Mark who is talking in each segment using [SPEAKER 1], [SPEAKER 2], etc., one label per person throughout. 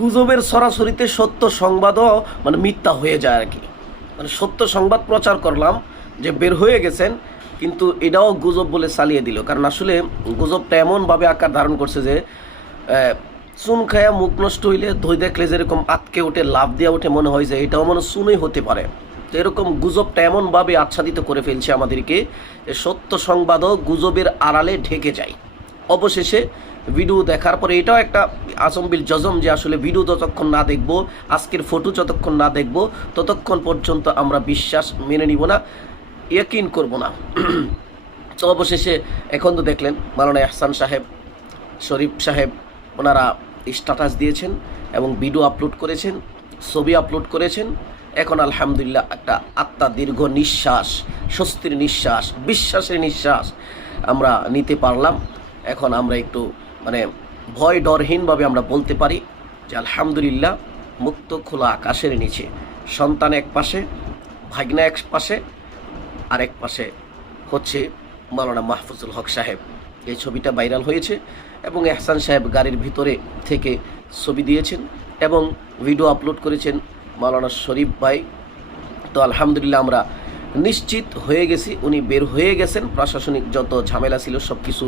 [SPEAKER 1] গুজবের সরাসরিতে সত্য সংবাদও মানে মিথ্যা হয়ে যায় আর কি। মানে সত্য সংবাদ প্রচার করলাম যে বের হয়ে গেছেন, কিন্তু এটাও গুজব বলে চালিয়ে দিল। কারণ আসলে গুজবটা এমনভাবে আকার ধারণ করছে যে চুন খায়া মুখ নষ্ট হইলে ধই দেখলে যেরকম আটকে ওঠে লাভ দিয়ে ওঠে মনে হয় যে এটাও মনে চুনই হতে পারে। তো এরকম গুজবটা এমনভাবে আচ্ছাদিত করে ফেলছে আমাদেরকে সত্য সংবাদও গুজবের আড়ালে ঢেকে যায়। অবশেষে ভিডিও দেখার পরে এটাও একটা আসম্বিল জজম যে আসলে ভিডিও যতক্ষণ না দেখব, আজকের ফটো যতক্ষণ না দেখব, ততক্ষণ পর্যন্ত আমরা বিশ্বাস মেনে নিব না, ইয়কিন করব না। তো অবশেষে এখন তো দেখলেন মালানা এহসান সাহেব, শরীফ সাহেব, ওনারা স্ট্যাটাস দিয়েছেন এবং ভিডিও আপলোড করেছেন, ছবি আপলোড করেছেন। এখন আলহামদুলিল্লাহ একটা আত্মা দীর্ঘ নিঃশ্বাস, স্বস্তির নিঃশ্বাস, বিশ্বাসের নিঃশ্বাস আমরা নিতে পারলাম। এখন আমরা একটু মানে ভয় ডরহীনভাবে আমরা বলতে পারি যে আলহামদুলিল্লাহ মুক্ত খোলা আকাশের নিচে। সন্তান এক পাশে, ভাগনা এক পাশে, আরেক পাশে হচ্ছে মাওলানা মাহফুজুল হক সাহেব। এই ছবিটা ভাইরাল হয়েছে এবং এহসান সাহেব গাড়ির ভিতরে থেকে ছবি দিয়েছেন এবং ভিডিও আপলোড করেছেন মাওলানা শরীফ ভাই। তো আলহামদুলিল্লাহ আমরা নিশ্চিত হয়ে গেছি, উনি বের হয়ে গেছেন। প্রশাসনিক যত ঝামেলা ছিল, সব কিছু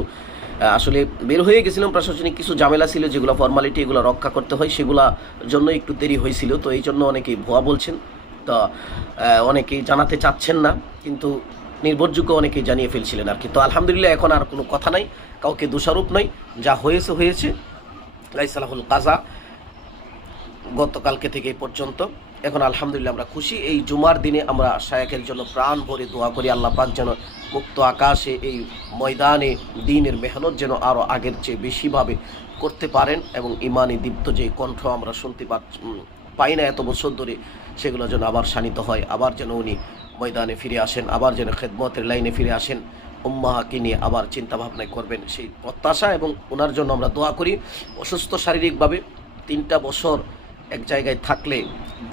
[SPEAKER 1] আসলে বের হয়ে গেছিলাম। প্রশাসনিক কিছু ঝামেলা ছিল, যেগুলো ফর্মালিটি এগুলো রক্ষা করতে হয়, সেগুলা জন্য একটু দেরি হয়েছিল। তো এই জন্য অনেকেই ভুয়া বলছেন। তো অনেকেই জানাতে চাচ্ছেন না, কিন্তু নির্ভরযোগ্য অনেকেই জানিয়ে ফেলছিলেন আর কি। তো আলহামদুলিল্লাহ, এখন আর কোনো কথা নাই, কাউকে দোষারোপ নাই। যা হয়েছে হয়েছে। লাইসালাহুল কাজা, গতকালকে থেকে পর্যন্ত। এখন আলহামদুলিল্লাহ আমরা খুশি। এই জুমার দিনে আমরা শায়াকের জন্য প্রাণ ভরে দোয়া করি, আল্লাহ পাক যেন মুক্ত আকাশে এই ময়দানে দিনের মেহনত যেন আরও আগের চেয়ে বেশিভাবে করতে পারেন এবং ইমানি দীপ্ত যে কণ্ঠ আমরা শুনতে পাই না এত বছর ধরে, সেগুলো যেন আবার শানিত হয়, আবার যেন উনি ময়দানে ফিরে আসেন, আবার যেন খেদমতের লাইনে ফিরে আসেন, উম্মাহাকে নিয়ে আবার চিন্তা ভাবনায় করবেন। সেই প্রত্যাশা এবং ওনার জন্য আমরা দোয়া করি, অসুস্থ শারীরিকভাবে তিনটা বছর এক জায়গায় থাকলে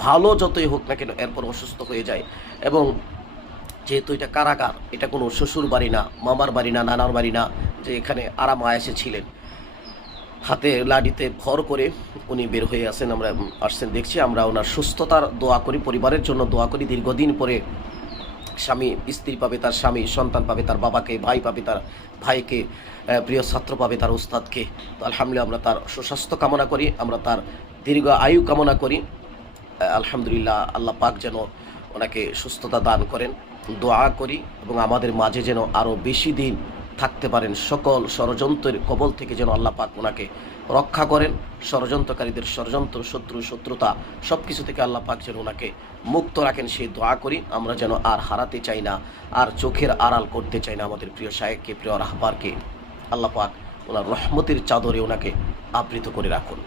[SPEAKER 1] ভালো যতই হোক না কেন এরপর অসুস্থ হয়ে যায়। এবং যেহেতু এটা কারাগার, এটা কোনো শ্বশুর বাড়ি না, মামার বাড়ি না, নানার বাড়ি না, যে এখানে আরাম আয়াসে ছিলেন। হাতে লাডিতে ভর করে উনি বের হয়ে আসেন, আমরা আসছেন, দেখছি আমরা ওনার সুস্থতার দোয়া করি, পরিবারের জন্য দোয়া করি। দীর্ঘদিন পরে স্বামী স্ত্রী পাবে তার স্বামী, সন্তান পাবে তার বাবাকে, ভাই পাবে তার ভাইকে প্রিয় ছাত্র পাবে তার উস্তাদকে তো আলহামদুলিল্লাহ আমরা তার সুস্বাস্থ্য কামনা করি, আমরা তার দীর্ঘ আয়ু কামনা করি। আলহামদুলিল্লাহ আল্লাহ পাক যেন ওনাকে সুস্থতা দান করেন। দোয়া করি এবং আমাদের মাঝে যেন আরও বেশি দিন থাকতে পারেন। সকল ষড়যন্ত্রের কবল থেকে যেন আল্লাহ পাক ওনাকে রক্ষা করেন। ষড়যন্ত্রকারীদের ষড়যন্ত্র, শত্রু, শত্রুতা সব কিছু থেকে আল্লাহ পাক যেন ওনাকে মুক্ত রাখেন সেই দোয়া করি। আমরা যেন আর হারাতে চাই না, আর চোখের আড়াল করতে চাই না আমাদের প্রিয় সাহেবকে প্রিয় রাহবারকে। আল্লাহ পাক ওনার রহমতের চাদরে ওনাকে আবৃত করে রাখুন।